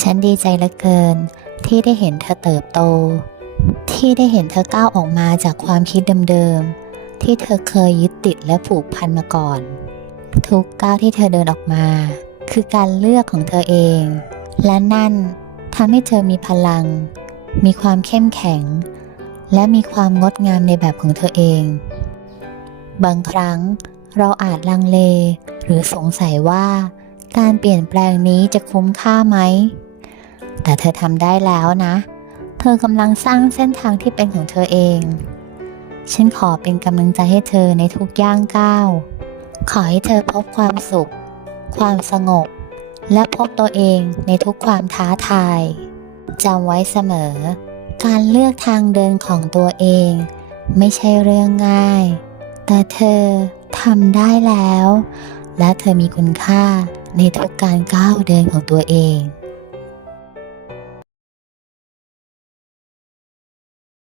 ฉันดีใจเหลือเกิน ที่ได้เห็นเธอเติบโต ที่ได้เห็นเธอก้าวออกมาจากความคิดเดิมๆ ที่เธอเคยยึดติดและผูกพันมาก่อน ทุกก้าวที่เธอเดินออกมา คือการเลือกของเธอเอง และนั่นทำให้เธอมีพลัง มีความเข้มแข็ง และมีความงดงามในแบบของเธอเอง บางครั้งเราอาจลังเลหรือสงสัยว่า การเปลี่ยนแปลงนี้จะคุ้มค่าไหม แต่เธอทำได้แล้วนะ เธอกำลังสร้างเส้นทางที่เป็นของเธอเอง ฉันขอเป็นกำลังใจให้เธอในทุกย่างก้าว ขอให้เธอพบความสุข ความสงบ และพบตัวเองในทุกความท้าทายจำไว้เสมอ การเลือกทางเดินของตัวเอง ไม่ใช่เรื่องง่าย แต่เธอทำได้แล้ว และเธอมีคุณค่า ในทุกการก้าวเดินของตัวเอง